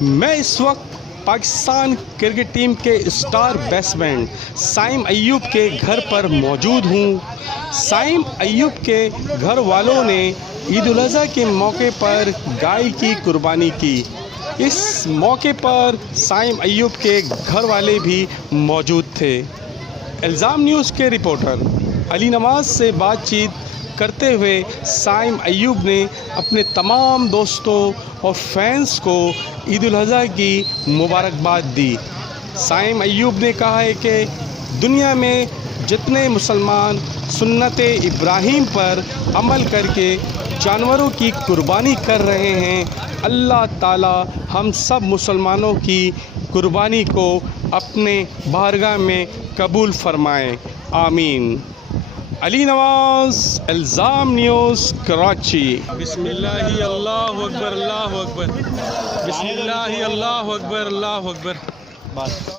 میں اس وقت پاکستان کرکٹ ٹیم کے اسٹار بیٹسمین سائم ایوب کے گھر پر موجود ہوں۔ سائم ایوب کے گھر والوں نے عید الاضحیٰ کے موقع پر گائے کی قربانی کی۔ اس موقع پر سائم ایوب کے گھر والے بھی موجود تھے۔ الزام نیوز کے رپورٹر علی نواز سے بات چیت کرتے ہوئے سائم ایوب نے اپنے تمام دوستوں اور فینس کو عید الاضحیٰ کی مبارکباد دی۔ سائم ایوب نے کہا ہے کہ دنیا میں جتنے مسلمان سنت ابراہیم پر عمل کر کے جانوروں کی قربانی کر رہے ہیں، اللہ تعالی ہم سب مسلمانوں کی قربانی کو اپنے بارگاہ میں قبول فرمائیں، آمین۔ علی نواز، الزام نیوز، کراچی۔ بسم اللہ، اللہ اکبر، اللہ اکبر، بسم اللہ، اللہ اکبر، اللہ اکبر۔